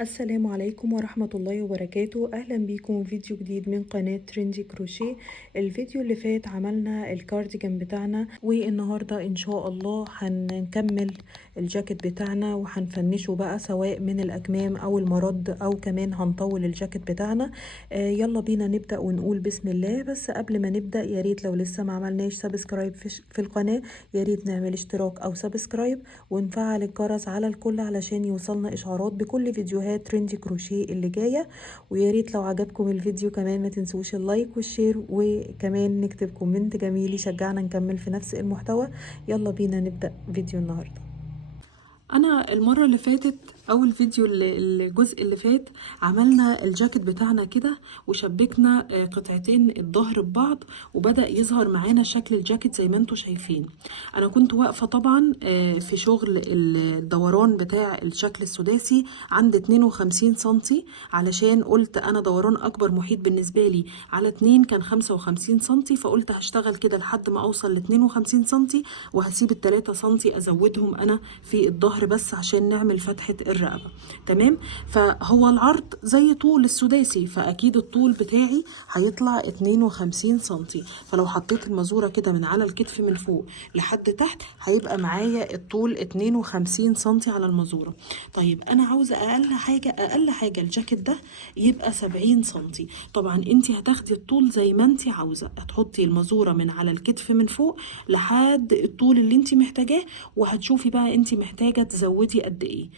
السلام عليكم ورحمة الله وبركاته. أهلا بيكم فيديو جديد من قناة تريندي كروشيه. الفيديو اللي فات عملنا الكارديجان بتاعنا، والنهاردة إن شاء الله هنكمل الجاكيت بتاعنا وهنفنشه بقى سواء من الأكمام أو المرد أو كمان هنطول الجاكيت بتاعنا. يلا بينا نبدأ ونقول بسم الله. بس قبل ما نبدأ يا ريت لو لسه ما عملناش سبسكرايب في القناة، يا ريت نعمل اشتراك أو سبسكرايب ونفعل الجرس على الكل علشان يوصلنا إشعارات بكل فيديوهات تريندي كروشيه اللي جايه. ويا ريت لو عجبكم الفيديو كمان ما تنسوش اللايك والشير، وكمان نكتب كومنت جميل يشجعنا نكمل في نفس المحتوى. يلا بينا نبدأ فيديو النهارده. انا المره اللي فاتت اول فيديو الجزء اللي فات عملنا الجاكيت بتاعنا كده وشبكنا قطعتين الظهر ببعض، وبدأ يظهر معانا شكل الجاكيت زي ما انتم شايفين. انا كنت واقفه طبعا في شغل الدوران بتاع الشكل السداسي عند 52 سنتي، علشان قلت انا دوران اكبر محيط بالنسبه لي على 2 كان 55 سنتي، فقلت هشتغل كده لحد ما اوصل ل 52 سنتي، وهسيب ال 3 سنتي ازودهم انا في الظهر بس عشان نعمل فتحة الرقبة. تمام. فهو العرض زي طول السداسي، فأكيد الطول بتاعي هيطلع 52 سنتي، فلو حطيت المزورة كده من على الكتف من فوق لحد تحت هيبقى معايا الطول 52 سنتي على المزورة. طيب أنا عاوزة أقل حاجة الجاكيت ده يبقى 70 سنتي. طبعا انت هتاخدي الطول زي ما انت عاوزة، هتحطي المزورة من على الكتف من فوق لحد الطول اللي انت محتاجاه، وهتشوفي بقى انت محتاجة تزودي قد ايه.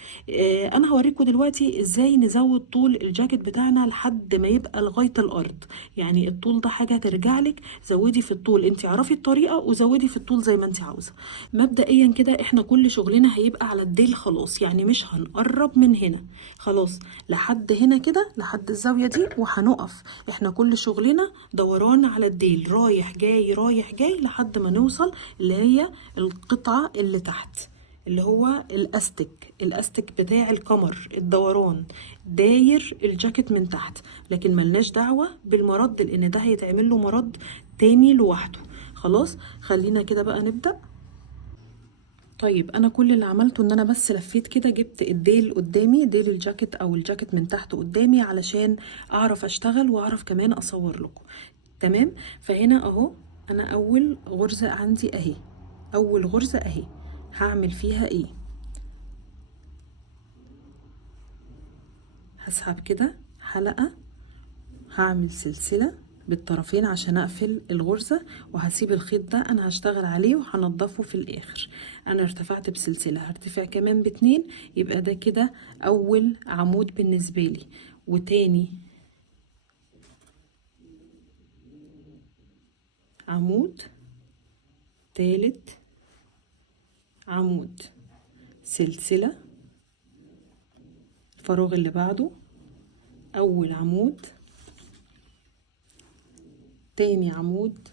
انا هوريكم دلوقتي ازاي نزود طول الجاكيت بتاعنا لحد ما يبقى لغاية الارض. يعني الطول ده حاجة ترجع لك، زودي في الطول، انت عرفي الطريقة وزودي في الطول زي ما انت عاوزة. مبدئيا كده احنا كل شغلنا هيبقى على الديل خلاص، يعني مش هنقرب من هنا خلاص لحد هنا كده لحد الزاوية دي وهنقف. احنا كل شغلنا دوران على الديل، رايح جاي رايح جاي لحد ما نوصل اللي هي القطعة اللي تحت، اللي هو الاستك بتاع الكمر الدوران داير الجاكيت من تحت. لكن ملناش دعوة بالمرد لان ده هيتعمل له مرد تاني لوحده. خلاص خلينا كده بقى نبدأ. طيب انا كل اللي عملته ان انا بس لفيت كده، جبت الديل قدامي، ديل الجاكيت او الجاكيت من تحت قدامي علشان اعرف اشتغل واعرف كمان اصور لكم. تمام. فهنا اهو انا اول غرزة عندي اهي، اول غرزة اهي هعمل فيها ايه؟ هسحب كده حلقة، هعمل سلسلة بالطرفين عشان اقفل الغرزة، وهسيب الخيط ده انا هشتغل عليه وهنضفه في الاخر. انا ارتفعت بسلسلة، هرتفع كمان باتنين، يبقى ده كده اول عمود بالنسبة لي، وتاني عمود، تالت عمود، سلسلة، الفراغ اللي بعده اول عمود، تاني عمود،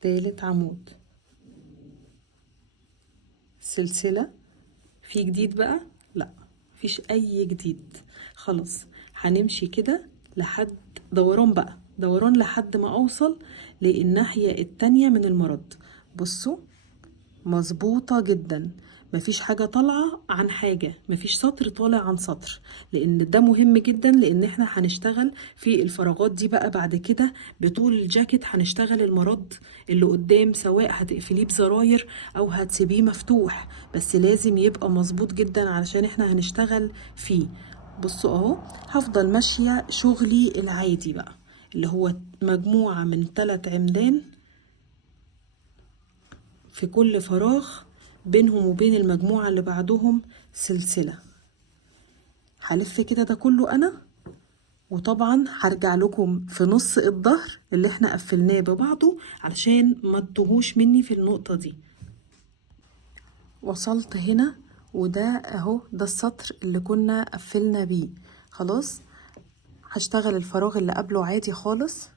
تالت عمود، سلسلة. في جديد بقى؟ لا مفيش اي جديد، خلاص هنمشي كده لحد دوران بقى، دوران لحد ما اوصل للناحية التانية من المرد. بصوا مظبوطة جدا، مفيش حاجة طالعة عن حاجة، مفيش سطر طالع عن سطر، لان ده مهم جدا، لان احنا هنشتغل في الفراغات دي بقى بعد كده بطول الجاكيت. هنشتغل المرد اللي قدام سواء هتقفليه بزراير او هتسيبيه مفتوح، بس لازم يبقى مظبوط جدا علشان احنا هنشتغل فيه. بصوا اهو هفضل ماشية شغلي العادي بقى، اللي هو مجموعة من 3 عمدان في كل فراغ، بينهم وبين المجموعة اللي بعدهم سلسلة. هلف كده ده كله انا، وطبعا هرجع لكم في نص الظهر اللي احنا قفلناه ببعضه علشان ما تتوهوش مني في النقطة دي. وصلت هنا، وده اهو ده السطر اللي كنا قفلنا بيه. خلاص هشتغل الفراغ اللي قبله عادي خالص،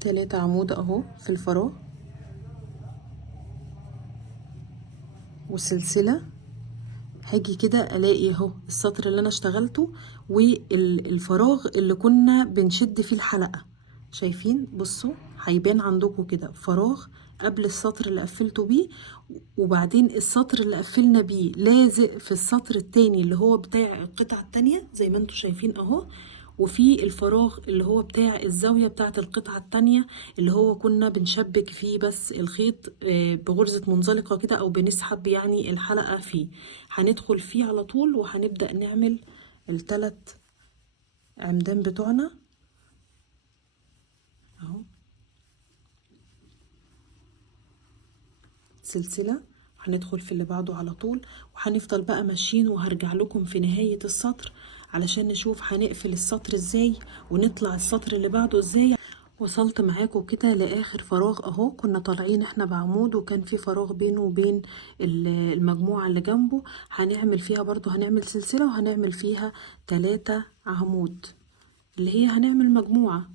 تلاتة عمود اهو في الفراغ، وسلسلة. هاجي كده الاقي اهو السطر اللي انا اشتغلته والفراغ اللي كنا بنشد فيه الحلقة. شايفين؟ بصوا هيبان عندكم كده فراغ قبل السطر اللي قفلته بيه، وبعدين السطر اللي قفلنا بيه لازق في السطر التاني اللي هو بتاع القطعة التانية زي ما انتوا شايفين اهو، وفي الفراغ اللي هو بتاع الزاوية بتاعت القطعة التانية اللي هو كنا بنشبك فيه بس الخيط بغرزة منزلقة كده او بنسحب يعني الحلقة فيه. هندخل فيه على طول وهنبدأ نعمل ال3 عمدان بتوعنا اهو، سلسلة. هندخل في اللي بعده على طول وهنفضل بقى ماشيين، وهرجع لكم في نهاية السطر علشان نشوف هنقفل السطر ازاي ونطلع السطر اللي بعده ازاي. وصلت معاكم كده لاخر فراغ اهو، كنا طالعين احنا بعمود وكان في فراغ بينه وبين المجموعة اللي جنبه، هنعمل فيها برضو هنعمل سلسلة وهنعمل فيها 3 عمود اللي هي هنعمل مجموعة.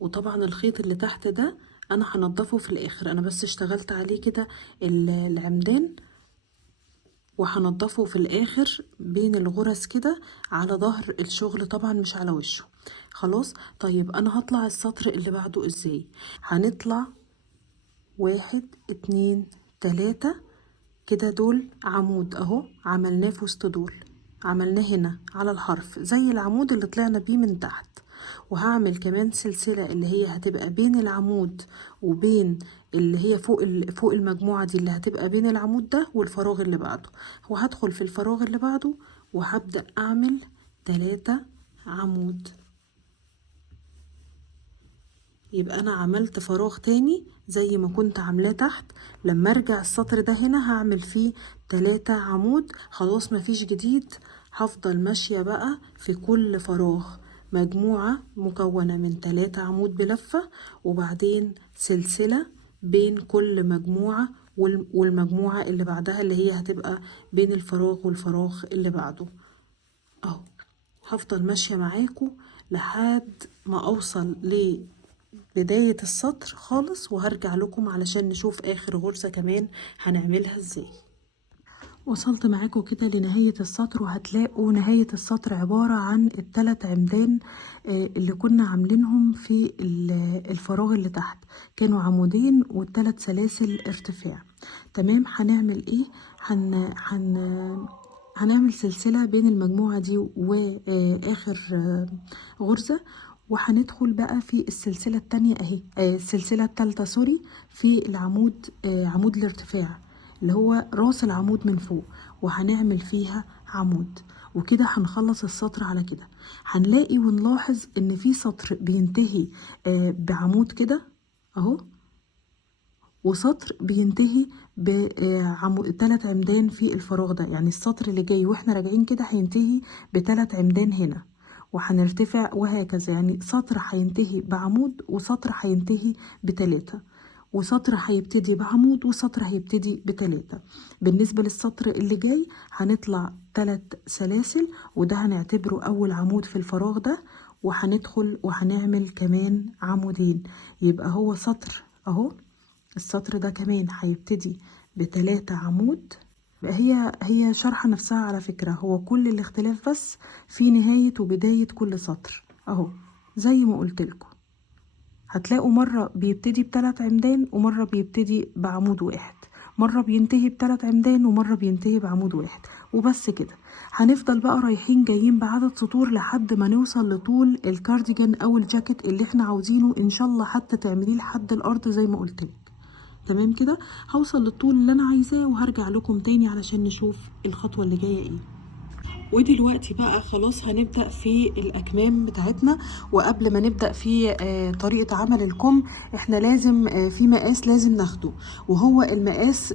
وطبعا الخيط اللي تحت ده انا هنضفه في الاخر، انا بس اشتغلت عليه كده العمدان وهنضفه في الاخر بين الغرز كده على ظهر الشغل طبعا مش على وشه. خلاص. طيب انا هطلع السطر اللي بعده ازاي؟ هنطلع 1 2 3 كده، دول عمود اهو عملناه في وسط دول، عملناه هنا على الحرف زي العمود اللي طلعنا بيه من تحت، وهعمل كمان سلسلة اللي هي هتبقى بين العمود وبين اللي هي فوق المجموعة دي اللي هتبقى بين العمود ده والفراغ اللي بعده، وهدخل في الفراغ اللي بعده وهبدأ اعمل 3 عمود. يبقى انا عملت فراغ تاني زي ما كنت عاملاه تحت، لما ارجع السطر ده هنا هعمل فيه 3 عمود. خلاص مفيش جديد، هفضل ماشية بقى في كل فراغ مجموعة مكونة من 3 عمود بلفة، وبعدين سلسلة بين كل مجموعة والمجموعة اللي بعدها اللي هي هتبقى بين الفراغ والفراغ اللي بعده اهو. هفضل ماشية معاكم لحد ما اوصل بداية السطر خالص، وهرجع لكم علشان نشوف اخر غرزة كمان هنعملها ازاي. وصلت معاكم كده لنهاية السطر، وهتلاقوا نهاية السطر عبارة عن ال3 عمدان اللي كنا عاملينهم في الفراغ اللي تحت، كانوا عمودين و3 سلاسل ارتفاع. تمام. هنعمل ايه؟ هنعمل سلسلة بين المجموعة دي واخر غرزة، وهندخل بقى في السلسلة التانية اهي، السلسلة التالتة سوري، في العمود عمود الارتفاع اللي هو راس العمود من فوق، وهنعمل فيها عمود. وكده هنخلص السطر على كده. هنلاقي ونلاحظ ان في سطر بينتهي بعمود كده اهو، وسطر بينتهي ب3 عمدان في الفراغ ده، يعني السطر اللي جاي واحنا راجعين كده هينتهي ب3 عمدان هنا وهنرتفع وهكذا، يعني سطر هينتهي بعمود وسطر هينتهي ب3 وسطر هيبتدي بعمود وسطر هيبتدي ب3. بالنسبة للسطر اللي جاي هنطلع 3 سلاسل، وده هنعتبره اول عمود في الفراغ ده، وهندخل وهنعمل كمان عمودين، يبقى هو سطر اهو. السطر ده كمان هيبتدي ب3 عمود. هي شرحة نفسها على فكرة، هو كل الاختلاف بس في نهاية وبداية كل سطر اهو. زي ما قلت لكم هتلاقوا مرة بيبتدي ب3 عمدان ومرة بيبتدي بعمود واحد، مرة بينتهي ب3 عمدان ومرة بينتهي بعمود واحد، وبس كده. هنفضل بقى رايحين جايين بعدد سطور لحد ما نوصل لطول الكارديجان او الجاكيت اللي احنا عاوزينه، ان شاء الله حتى تعمليه لحد الارض زي ما قلت لك. تمام كده، هوصل للطول اللي انا عايزاه وهرجع لكم تاني علشان نشوف الخطوة اللي جاية ايه. ودلوقتي بقى خلاص هنبدأ في الأكمام بتاعتنا. وقبل ما نبدأ في طريقة عمل الكم، احنا لازم في مقاس لازم ناخده، وهو المقاس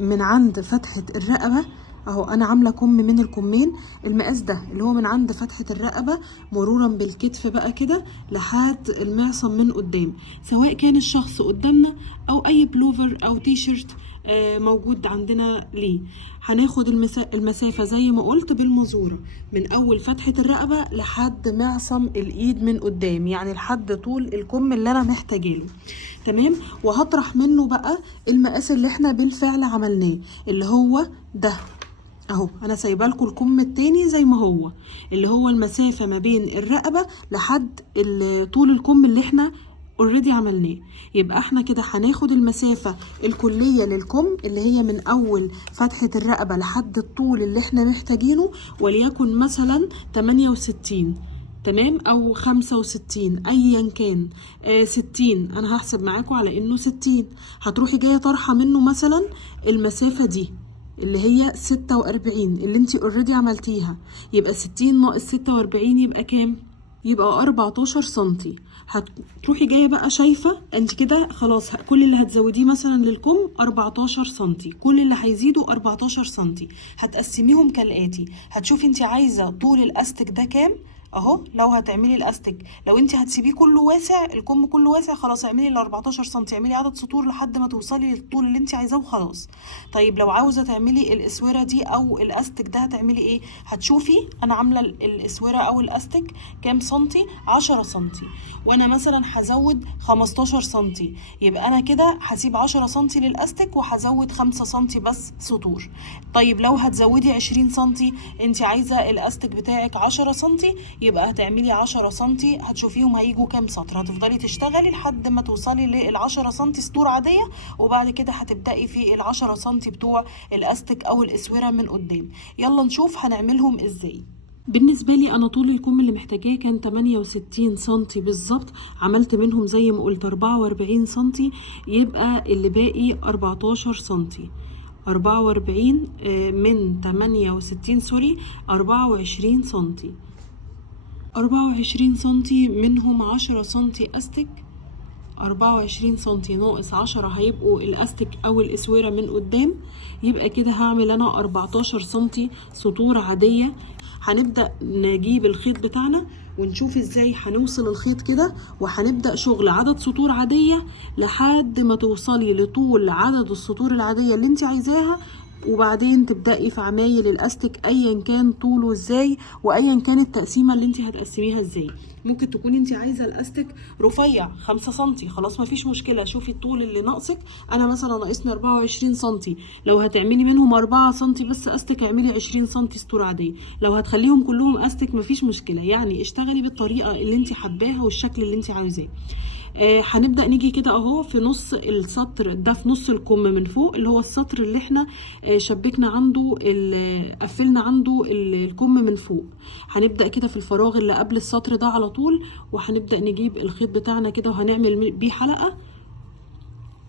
من عند فتحة الرقبة اهو. انا عامله كم من الكمين، المقاس ده اللي هو من عند فتحة الرقبة مرورا بالكتف بقى كده لحد المعصم من قدام، سواء كان الشخص قدامنا او اي بلوفر او تي شيرت موجود عندنا ليه. هناخد المسافة زي ما قلت بالمزورة من اول فتحة الرقبة لحد معصم الايد من قدام، يعني لحد طول الكم اللي انا محتاجاله. تمام. وهطرح منه بقى المقاس اللي احنا بالفعل عملناه اللي هو ده اهو انا سايبه لكم الكم التاني زي ما هو، اللي هو المسافه ما بين الرقبه لحد طول الكم اللي احنا اوريدي عملناه. يبقى احنا كده هناخد المسافه الكليه للكم اللي هي من اول فتحه الرقبه لحد الطول اللي احنا محتاجينه، وليكن مثلا 68 تمام، او 65 ايا كان. 60 انا هحسب معاكم على انه 60. هتروحي جايه طرحه منه مثلا المسافه دي اللي هي 46 اللي انتي اوريدي عملتيها، يبقى 60 ناقص 46 يبقى كام؟ يبقى 14 سنتي. هتروحي جايه بقى شايفه انت كده خلاص، كل اللي هتزوديه مثلا للكم 14 سنتي، كل اللي هيزيدوا 14 سنتي. هتقسميهم كالاتي، هتشوفي انت عايزه طول الاستك ده كام اهو. لو هتعملي الاستك، لو انت هتسيبيه كله واسع، الكم كله واسع، خلاص اعملي ال 14 سم، اعملي عدد سطور لحد ما توصلي للطول اللي انت عايزاه وخلاص. طيب لو عاوزه تعملي الاسوره دي او الاستك ده هتعملي ايه؟ هتشوفي انا عامله الاسوره او الاستك كام سنتي، 10 سنتي، وانا مثلا هزود 15 سنتي، يبقى انا كده هسيب 10 سنتي للاستك وهزود 5 سنتي بس سطور. طيب لو هتزودي 20 سنتي، انت عايزه الاستك بتاعك 10 سنتي، يبقى هتعملي 10 سنتي، هتشوفيهم هيجوا كام سطر، هتفضلي تشتغلي لحد ما توصلي لل10 سنتي سطور عاديه، وبعد كده هتبداي في ال10 سنتي بتوع الاستك او الاسوره من قدام. يلا نشوف هنعملهم ازاي. بالنسبه لي انا طول الكم اللي محتاجاه كان 68 سنتي بالظبط، عملت منهم زي ما قلت 44 سنتي، يبقى اللي باقي 14 سنتي. 44 من 68 سوري 24 سنتي. 24 سنتي منهم 10 سنتي استك، 24 سنتي ناقص 10 هيبقوا الاستك او الاسوره من قدام، يبقى كده هعمل انا 14 سنتي سطور عاديه. هنبدا نجيب الخيط بتاعنا ونشوف ازاي هنوصل الخيط كده، وهنبدا شغل عدد سطور عاديه لحد ما توصلي لطول عدد السطور العاديه اللي انت عايزاها، وبعدين تبدأي في عمايل الاستك ايا كان طوله ازاي، وايا كان التقسيمه اللي انت هتقسميها ازاي. ممكن تكوني انت عايزه الاستك رفيع 5 سنتي، خلاص مفيش مشكله، شوفي الطول اللي ناقصك. انا مثلا ناقصني 24 سنتي، لو هتعملي منهم 4 سنتي بس استك اعملي 20 سنتي سطور عاديه، لو هتخليهم كلهم استك مفيش مشكله، يعني اشتغلي بالطريقه اللي انت حباها والشكل اللي انت عايزاه. هنبدأ نيجي كده اهو في نص السطر ده، في نص الكم من فوق اللي هو السطر اللي احنا شبكنا عنده قفلنا عنده الكم من فوق. هنبدأ كده في الفراغ اللي قبل السطر ده على طول، وهنبدأ نجيب الخيط بتاعنا كده وهنعمل بيه حلقة،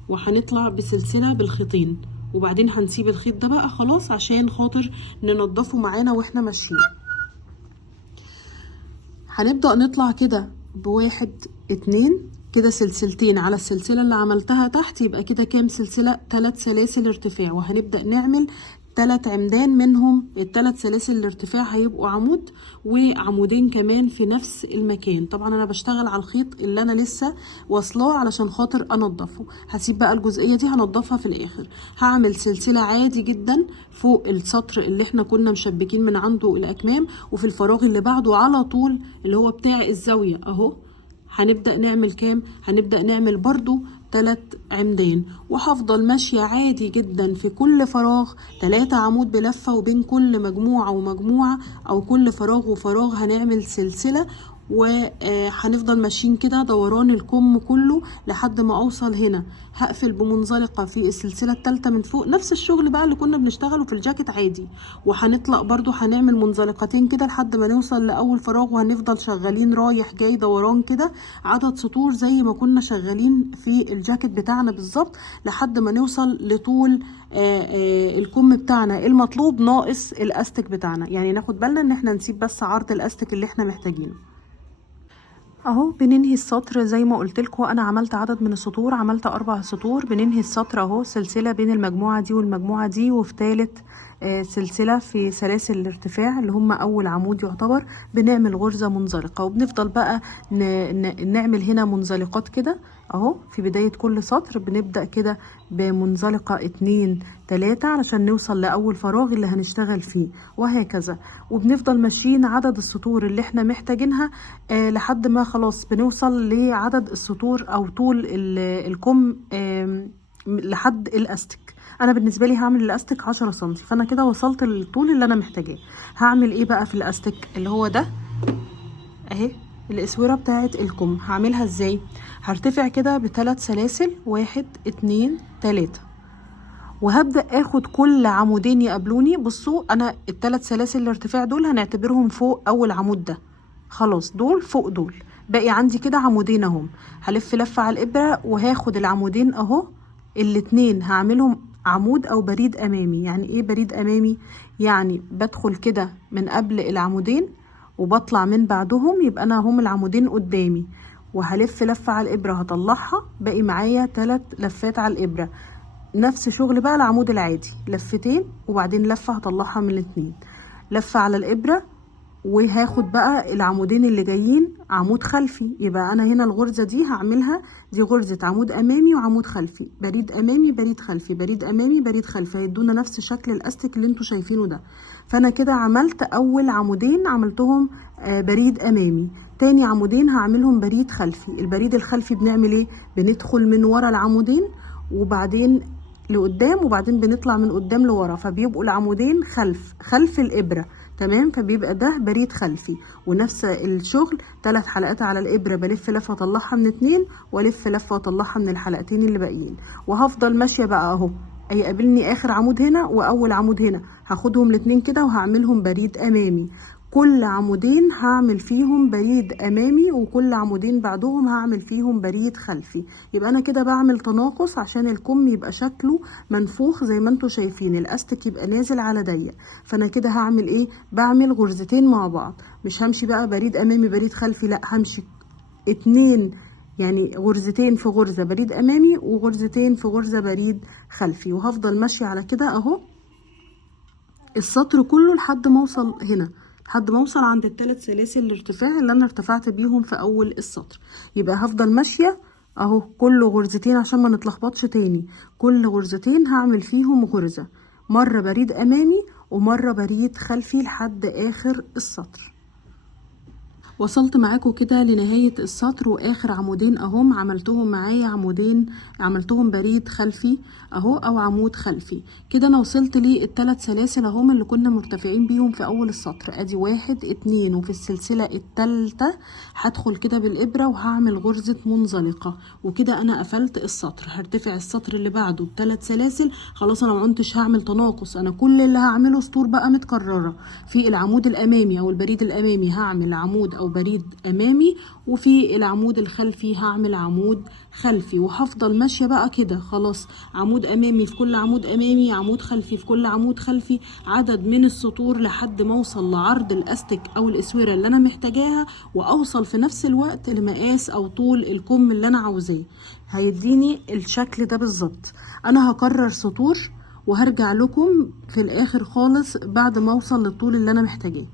وهنطلع بسلسلة بالخيطين، وبعدين هنسيب الخيط ده بقى خلاص عشان خاطر ننضفه معانا واحنا ماشيين. هنبدأ نطلع كده بواحد 2 كده سلسلتين على السلسلة اللي عملتها تحت، يبقى كده كام سلسلة؟ 3 سلاسل ارتفاع، وهنبدأ نعمل 3 عمدان منهم ال3 سلاسل الارتفاع هيبقوا عمود وعمودين كمان في نفس المكان. طبعا انا بشتغل على الخيط اللي انا لسه واصلاه علشان خاطر انضفه، هسيب بقى الجزئية دي هنضفها في الاخر. هعمل سلسلة عادي جدا فوق السطر اللي احنا كنا مشبكين من عنده الاكمام، وفي الفراغ اللي بعده على طول اللي هو بتاع الزاوية اهو هنبدأ نعمل كام؟ هنبدأ نعمل برضو 3 عمدان، وهفضل ماشية عادي جدا في كل فراغ 3 عمود بلفة، وبين كل مجموعة ومجموعة او كل فراغ وفراغ هنعمل سلسلة، وهنفضل ماشيين كده دوران الكم كله لحد ما اوصل هنا. هقفل بمنزلقة في السلسلة الثالثة من فوق، نفس الشغل بقى اللي كنا بنشتغله في الجاكيت عادي، وهنطلع برضو هنعمل منزلقتين كده لحد ما نوصل لاول فراغ، وهنفضل شغالين رايح جاي دوران كده عدد سطور زي ما كنا شغالين في الجاكيت بتاعنا بالظبط، لحد ما نوصل لطول الكم بتاعنا المطلوب ناقص الاستك بتاعنا. يعني ناخد بالنا ان احنا نسيب بس عرض الاستك اللي احنا محتاجينه. اهو بننهي السطر زي ما قلت لكم، انا عملت عدد من السطور، عملت 4 سطور. بننهي السطر اهو سلسله بين المجموعه دي والمجموعه دي، وفي ثالث سلسله في سلاسل الارتفاع اللي هم اول عمود يعتبر بنعمل غرزه منزلقه، وبنفضل بقى نعمل هنا منزلقات كده اهو في بدايه كل سطر. بنبدا كده بمنزلقه 2 3 علشان نوصل لاول فراغ اللي هنشتغل فيه، وهكذا. وبنفضل ماشيين عدد السطور اللي احنا محتاجينها لحد ما خلاص بنوصل لعدد السطور او طول الكم لحد الاستك. انا بالنسبه لي هعمل الاستك 10 سم، فانا كده وصلت للطول اللي انا محتاجاه. هعمل ايه بقى في الاستك اللي هو ده اهي، الاسوره بتاعه الكم. هعملها ازاي؟ هرتفع كده ب3 سلاسل، 1 2 3، وهبدا اخد كل عمودين يقابلوني. بصوا انا ال3 سلاسل الارتفاع دول هنعتبرهم فوق اول عمود ده، خلاص دول فوق دول، باقي عندي كده عمودين اهم. هلف لفه على الابره وهاخد العمودين اهو، الاتنين هعملهم عمود او بريد امامي. يعني ايه بريد امامي؟ يعني بدخل كده من قبل العمودين وبطلع من بعدهم، يبقى انا هم العمودين قدامي، وهلف لفه على الابره هطلعها، باقي معايا 3 لفات على الابره. نفس شغل بقى العمود العادي، لفتين وبعدين لفة هطلعها من الاتنين، لفة على الإبرة، وهاخد بقى العمودين اللي جايين عمود خلفي. يبقى أنا هنا الغرزة دي هعملها، دي غرزة عمود أمامي وعمود خلفي، بريد أمامي بريد خلفي، بريد أمامي بريد خلفي، هيدونا نفس شكل الأستك اللي انتوا شايفينه ده. فأنا كده عملت أول عمودين عملتهم بريد أمامي، تاني عمودين هعملهم بريد خلفي. البريد الخلفي بنعمل ايه؟ بندخل من ورا العمودين وبعدين لقدام وبعدين بنطلع من قدام لورا، فبيبقوا العمودين خلف الإبرة، تمام؟ فبيبقى ده بريد خلفي. ونفس الشغل 3 حلقات على الإبرة، بلف لفة اطلعها من 2 والف لفة واطلعها من الحلقتين اللي باقيين، وهفضل ماشية بقى اهو. هيقابلني اخر عمود هنا واول عمود هنا، هاخدهم الاتنين كده وهعملهم بريد امامي. كل عمودين هعمل فيهم بريد امامي، وكل عمودين بعدهم هعمل فيهم بريد خلفي. يبقى انا كده بعمل تناقص عشان الكم يبقى شكله منفوخ زي ما انتوا شايفين، الاستك يبقى نازل على ضيق. فانا كده هعمل ايه؟ بعمل غرزتين مع بعض، مش همشي بقى بريد امامي بريد خلفي، لا همشي 2، يعني غرزتين في غرزة بريد امامي وغرزتين في غرزة بريد خلفي، وهفضل ماشية على كده اهو السطر كله لحد ما اوصل هنا، لحد ما اوصل عند ال3 سلاسل الارتفاع اللي انا ارتفعت بيهم في اول السطر. يبقى هفضل ماشية اهو كل غرزتين عشان ما نتلخبطش تاني، كل غرزتين هعمل فيهم غرزة، مرة بريد امامي ومرة بريد خلفي لحد اخر السطر. وصلت معاكم كده لنهاية السطر، واخر عمودين اهم عملتهم معايا عمودين، عملتهم بريد خلفي اهو او عمود خلفي. كده انا وصلت لل3 سلاسل اهم اللي كنا مرتفعين بيهم في اول السطر. ادي 1 2، وفي السلسلة التالتة هدخل كده بالابرة وهعمل غرزة منزلقة، وكده انا قفلت السطر. هرتفع السطر اللي بعده ب3 سلاسل، خلاص انا معنتش هعمل تناقص، انا كل اللي هعمله سطور بقى متكررة. في العمود الامامي او البريد الامامي هعمل عمود او بريد امامي، وفي العمود الخلفي هعمل عمود خلفي، وهفضل ماشيه بقى كده. خلاص عمود امامي في كل عمود امامي، عمود خلفي في كل عمود خلفي، عدد من السطور لحد ما اوصل لعرض الاستك او الاسوره اللي انا محتاجاها، واوصل في نفس الوقت لمقاس او طول الكم اللي انا عاوزاه، هيديني الشكل ده بالظبط. انا هكرر سطور وهرجع لكم في الاخر خالص بعد ما اوصل للطول اللي انا محتاجاه.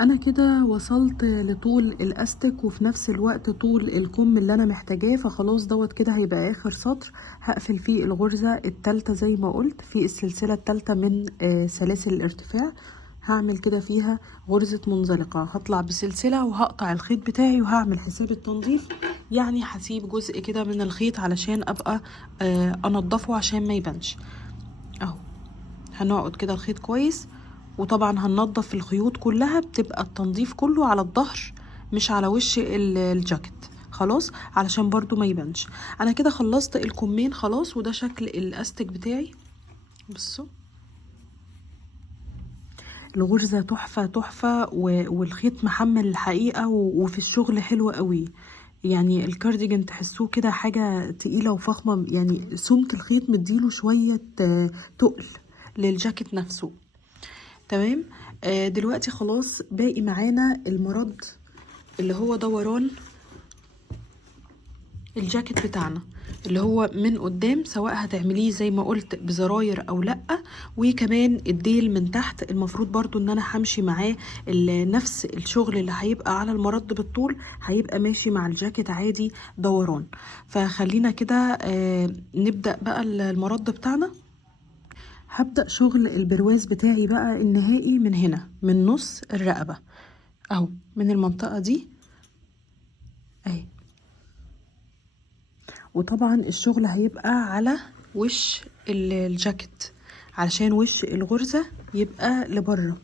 انا كده وصلت لطول الاستك وفي نفس الوقت طول الكم اللي انا محتاجاه، فخلاص دوت كده هيبقى اخر سطر هقفل فيه الغرزة التالتة زي ما قلت في السلسلة التالتة من سلاسل الارتفاع. هعمل كده فيها غرزة منزلقة، هطلع بسلسلة وهقطع الخيط بتاعي وهعمل حساب التنظيف، يعني هسيب جزء كده من الخيط علشان ابقى انضفه عشان ما يبانش اهو. هنقعد كده الخيط كويس، وطبعا هننضف الخيوط كلها، بتبقى التنظيف كله على الظهر مش على وش الجاكيت، خلاص علشان برضو ما يبانش. انا كده خلصت الكمين خلاص، وده شكل الاستك بتاعي. بصوا الغرزة تحفة تحفة، والخيط محمل الحقيقة، وفي الشغل حلو قوي. يعني الكارديجان تحسوه كده حاجة تقيلة وفخمة، يعني سمك الخيط مديله شوية تقل للجاكيت نفسه، تمام. دلوقتي خلاص باقي معانا المرد اللي هو دوران الجاكيت بتاعنا، اللي هو من قدام، سواء هتعمليه زي ما قلت بزراير او لا، وكمان الديل من تحت المفروض برضو ان انا همشي معاه نفس الشغل اللي هيبقى على المرد بالطول هيبقى ماشي مع الجاكيت عادي دوران. فخلينا كده نبدأ بقى المرد بتاعنا. هبدأ شغل البرواز بتاعي بقى النهائي من هنا، من نص الرقبة اهو، من المنطقة دي اهي. وطبعا الشغل هيبقى على وش الجاكيت علشان وش الغرزة يبقى لبره،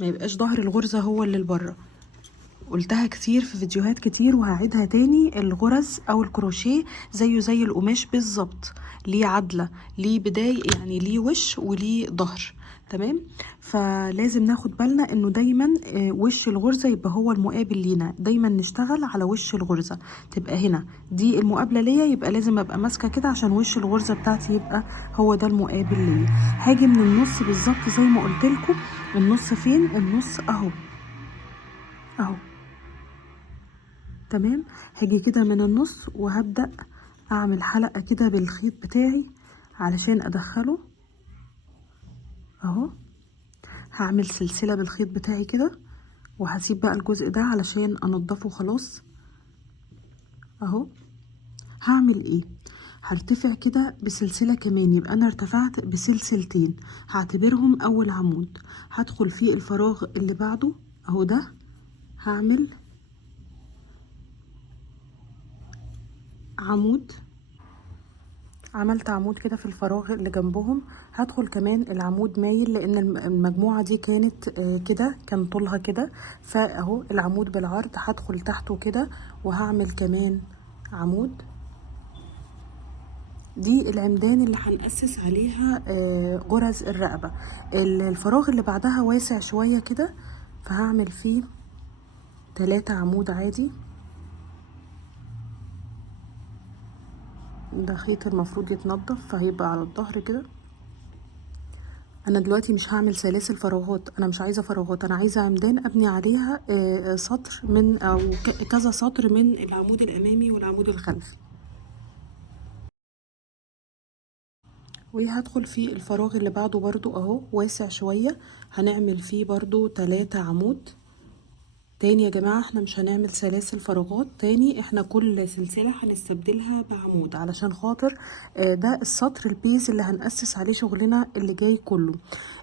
ما يبقاش ظهر الغرزة هو اللي لبره. قلتها كتير في فيديوهات كتير وهعيدها تاني، الغرز او الكروشيه زيه زي القماش بالظبط، ليه عدلة، ليه بداية، يعني ليه وش وليه ظهر. تمام. فلازم ناخد بالنا انه دايما وش الغرزة يبقى هو المقابل لينا، دايما نشتغل على وش الغرزة، تبقى هنا دي المقابلة ليا، يبقى لازم ابقى ماسكة كده عشان وش الغرزة بتاعتي يبقى هو ده المقابل ليا. هاجي من النص بالظبط زي ما قلت لكم. النص فين؟ النص اهو، اهو. تمام. هاجي كده من النص وهبدأ اعمل حلقة كده بالخيط بتاعي علشان ادخله اهو. هعمل سلسلة بالخيط بتاعي كده، وهسيب بقى الجزء ده علشان انضفه خلاص اهو. هعمل ايه؟ هرتفع كده بسلسلة كمان، يبقى انا ارتفعت بسلسلتين، هعتبرهم اول عمود. هدخل في الفراغ اللي بعده اهو ده، هعمل عمود. عملت عمود كده في الفراغ اللي جنبهم، هدخل كمان العمود مايل لان المجموعة دي كانت كده، كان طولها كده، فاهو العمود بالعرض هدخل تحته كده وهعمل كمان عمود. دي العمدان اللي هنأسس عليها غرز الرقبة. الفراغ اللي بعدها واسع شوية كده، فهعمل فيه 3 عمود عادي. ده خيط المفروض يتنضف، فهيبقى على الظهر كده. انا دلوقتي مش هعمل سلاسل فراغات، انا مش عايزه فراغات، انا عايزه عمدان ابني عليها سطر من او كذا سطر من العمود الامامي والعمود الخلفي. وهدخل في الفراغ اللي بعده برضو اهو، واسع شويه، هنعمل فيه برضو 3 عمود. تاني يا جماعة احنا مش هنعمل سلاسل فراغات تاني، احنا كل سلسلة هنستبدلها بعمود علشان خاطر ده السطر البيز اللي هنأسس عليه شغلنا اللي جاي كله.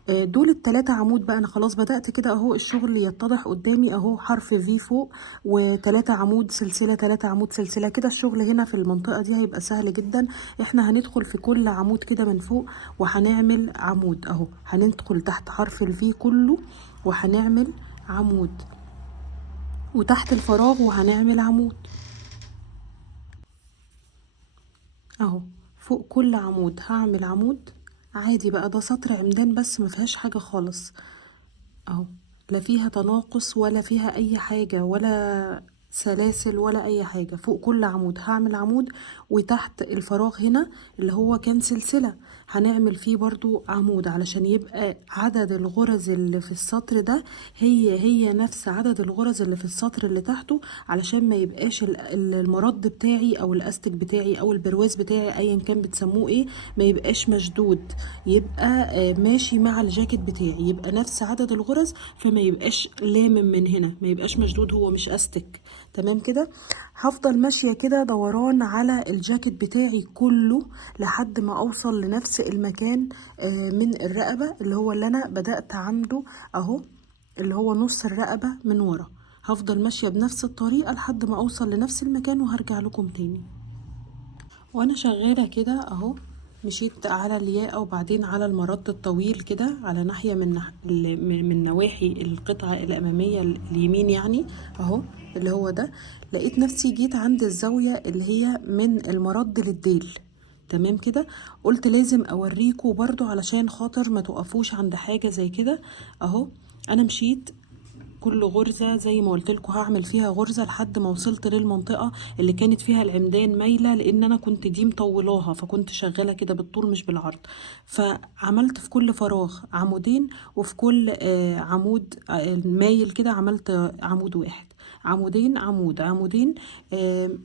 دول ال3 عمود بقى. انا خلاص بدأت كده اهو، الشغل يتضح قدامي اهو، حرف في فوق و3 عمود سلسلة، 3 عمود سلسلة كده. الشغل هنا في المنطقة دي هيبقى سهل جدا. احنا هندخل في كل عمود كده من فوق وهنعمل عمود اهو، هندخل تحت حرف الفي كله وهنعمل عمود، وتحت الفراغ وهنعمل عمود اهو. فوق كل عمود هعمل عمود عادي بقى، ده سطر عمدان بس ما فيهاش حاجة خالص اهو، لا فيها تناقص ولا فيها اي حاجة ولا سلاسل ولا اي حاجة. فوق كل عمود هعمل عمود، وتحت الفراغ هنا اللي هو كان سلسلة هنعمل فيه برضو عمود، علشان يبقى عدد الغرز اللي في السطر ده هي نفس عدد الغرز اللي في السطر اللي تحته، علشان ما يبقاش المرد بتاعي او الاستك بتاعي او البرواز بتاعي ايا كان بتسموه ايه، ما يبقاش مشدود، يبقى ماشي مع الجاكيت بتاعي، يبقى نفس عدد الغرز، فما يبقاش لامم من هنا، ما يبقاش مشدود، هو مش استك. تمام كده. هفضل ماشية كده دوران على الجاكيت بتاعي كله لحد ما اوصل لنفس المكان من الرقبة اللي هو اللي انا بدأت عنده اهو، اللي هو نص الرقبة من ورا. هفضل ماشية بنفس الطريقة لحد ما اوصل لنفس المكان وهرجع لكم تاني. وانا شغالة كده اهو، مشيت على الياقة وبعدين على المرد الطويل كده على ناحية من نواحي القطعة الأمامية اليمين يعني اهو، اللي هو ده. لقيت نفسي جيت عند الزاوية اللي هي من المرد للديل. تمام كده. قلت لازم اوريكم برضو علشان خاطر ما تقفوش عند حاجة زي كده اهو. انا مشيت كل غرزة زي ما قلت لكم هعمل فيها غرزة لحد ما وصلت للمنطقة اللي كانت فيها العمدان مايلة، لان انا كنت دي مطولاها، فكنت شغالة كده بالطول مش بالعرض. فعملت في كل فراغ عمودين، وفي كل عمود مايل كده عملت عمود واحد، عمودين، عمود، عمودين.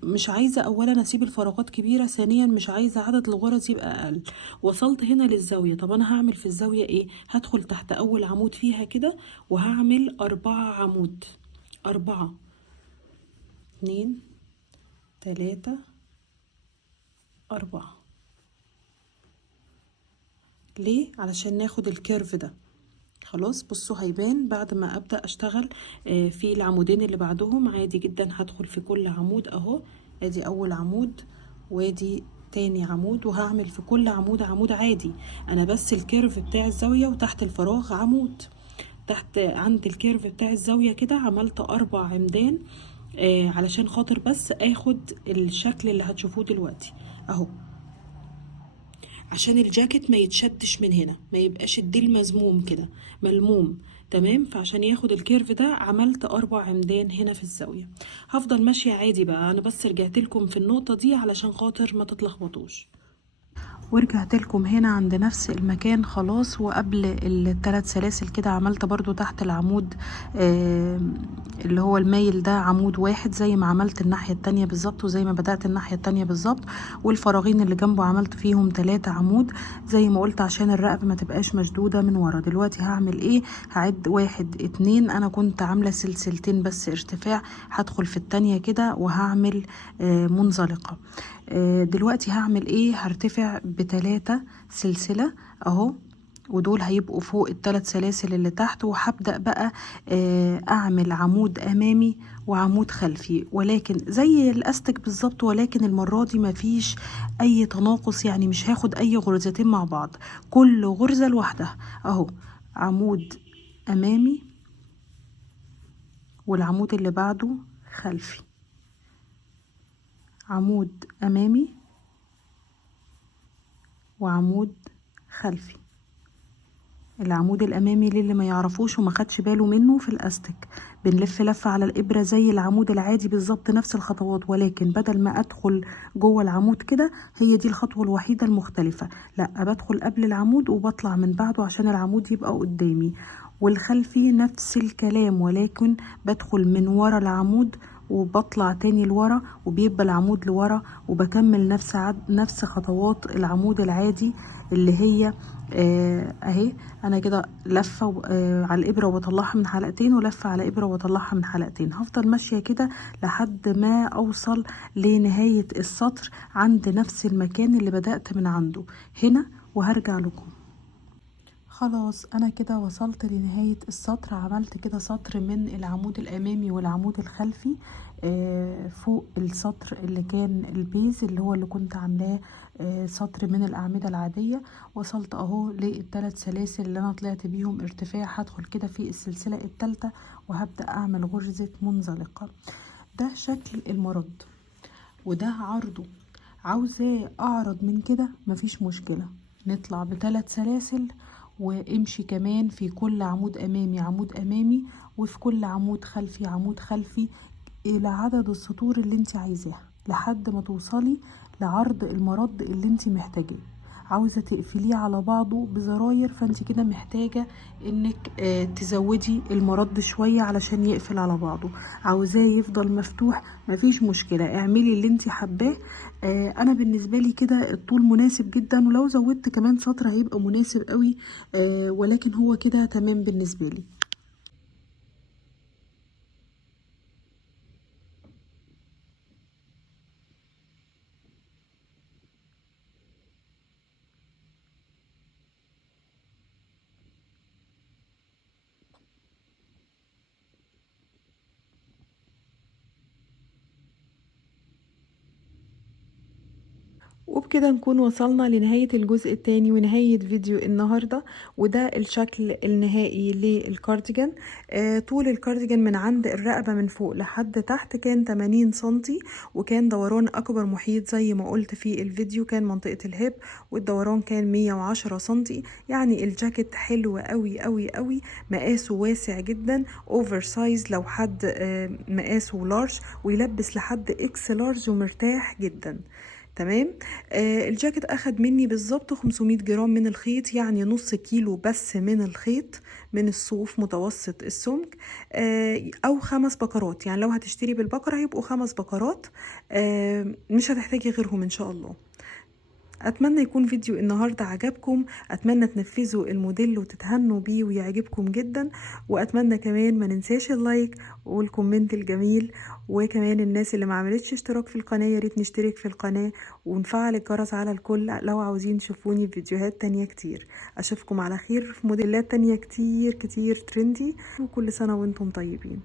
مش عايزة اولا اسيب الفراغات كبيرة، ثانيا مش عايزة عدد الغرز يبقى اقل. وصلت هنا للزاوية، طب انا هعمل في الزاوية ايه؟ هدخل تحت اول عمود فيها كده وهعمل 4 عمود، 4، 2، 3، 4. ليه؟ علشان ناخد الكيرف ده. خلاص بصوا هيبان بعد ما ابدأ اشتغل في العمودين اللي بعدهم عادي جدا. هدخل في كل عمود اهو، ادي اول عمود وادي تاني عمود، وهعمل في كل عمود عمود عادي. انا بس الكيرف بتاع الزاوية وتحت الفراغ عمود. تحت عند الكيرف بتاع الزاوية كده عملت 4 عمدان علشان خاطر بس اخد الشكل اللي هتشوفوه دلوقتي اهو، عشان الجاكيت ما يتشدش من هنا، ما يبقاش الديل مزموم كده، ملموم. تمام. فعشان ياخد الكيرف ده عملت 4 عمدان هنا في الزاوية. هفضل ماشية عادي بقى، انا بس رجعت لكم في النقطة دي علشان خاطر ما تتلخبطوش. ورجعت لكم هنا عند نفس المكان خلاص، وقبل ال3 سلاسل كده عملت برضو تحت العمود اللي هو المايل ده عمود واحد، زي ما عملت الناحية التانية بالظبط، وزي ما بدأت الناحية التانية بالظبط. والفراغين اللي جنبه عملت فيهم 3 عمود زي ما قلت عشان الرقبة ما تبقاش مشدودة من ورا. دلوقتي هعمل ايه؟ هعد 1 2. انا كنت عاملة سلسلتين بس ارتفاع، هدخل في التانية كده وهعمل منزلقة. دلوقتي هعمل ايه؟ هرتفع ب3 سلسلة اهو، ودول هيبقوا فوق ال3 سلاسل اللي تحت. وهبدأ بقى اعمل عمود امامي وعمود خلفي، ولكن زي الاستك بالظبط، ولكن المرة دي مفيش اي تناقص، يعني مش هاخد اي غرزتين مع بعض، كل غرزة لوحدها اهو. عمود امامي والعمود اللي بعده خلفي، عمود امامي وعمود خلفي. العمود الامامي للي ما يعرفوش وما خدش باله منه في الاستك، بنلف لفه على الابره زي العمود العادي بالظبط، نفس الخطوات، ولكن بدل ما ادخل جوه العمود كده، هي دي الخطوه الوحيده المختلفه، لا بدخل قبل العمود وبطلع من بعده عشان العمود يبقى قدامي. والخلفي نفس الكلام، ولكن بدخل من ورا العمود وبطلع تاني لورا، وبيبقى العمود لورا، وبكمل نفس خطوات العمود العادي اللي هي اهي. انا كده لفه على الابره وبطلعها من حلقتين، ولفه على ابره وبطلعها من حلقتين. هفضل ماشيه كده لحد ما اوصل لنهايه السطر عند نفس المكان اللي بدأت من عنده هنا، وهرجع لكم. خلاص انا كده وصلت لنهاية السطر. عملت كده سطر من العمود الامامي والعمود الخلفي فوق السطر اللي كان البيز، اللي هو اللي كنت عاملاه سطر من الاعمدة العادية. وصلت اهو لل3 سلاسل اللي انا طلعت بيهم ارتفاع. هدخل كده في السلسلة الثالثة وهبدأ اعمل غرزة منزلقة. ده شكل المرد وده عرضه. عاوزاه اعرض من كده مفيش مشكلة، نطلع ب3 سلاسل وامشي كمان في كل عمود امامي عمود امامي، وفي كل عمود خلفي عمود خلفي، الى عدد السطور اللي انت عايزاها لحد ما توصلي لعرض المرد اللي انت محتاجاه. عاوزة تقفليه على بعضه بزراير، فانت كده محتاجة انك تزودي المرد شوية علشان يقفل على بعضه. عاوزاه يفضل مفتوح مفيش مشكلة، اعملي اللي انت حباه. انا بالنسبة لي كده الطول مناسب جدا، ولو زودت كمان سطر هيبقى مناسب قوي، ولكن هو كده تمام بالنسبة لي. وبكده نكون وصلنا لنهاية الجزء الثاني ونهاية فيديو النهاردة. وده الشكل النهائي للكارديجان. طول الكارديجان من عند الرقبة من فوق لحد تحت كان 80 سنتي، وكان دوران أكبر محيط زي ما قلت في الفيديو كان منطقة الهيب، والدوران كان 110 سنتي. يعني الجاكيت حلو قوي قوي قوي، مقاسه واسع جدا، اوفر سايز لو حد مقاسه لارج، ويلبس لحد اكس لارج ومرتاح جدا. تمام. الجاكيت اخد مني بالظبط 500 جرام من الخيط، يعني نص كيلو بس من الخيط من الصوف متوسط السمك، او 5 بكرات. يعني لو هتشتري بالبكرة هيبقوا 5 بكرات، مش هتحتاجي غيرهم ان شاء الله. اتمنى يكون فيديو النهاردة عجبكم، اتمنى تنفذوا الموديل وتتهنوا بيه ويعجبكم جدا، واتمنى كمان ما ننساش اللايك والكومنت الجميل. وكمان الناس اللي ما عملتش اشتراك في القناة يا ريت نشترك في القناة ونفعل الجرس على الكل لو عاوزين تشوفوني في فيديوهات تانية كتير. اشوفكم على خير في موديلات تانية كتير كتير ترندي، وكل سنة وانتم طيبين.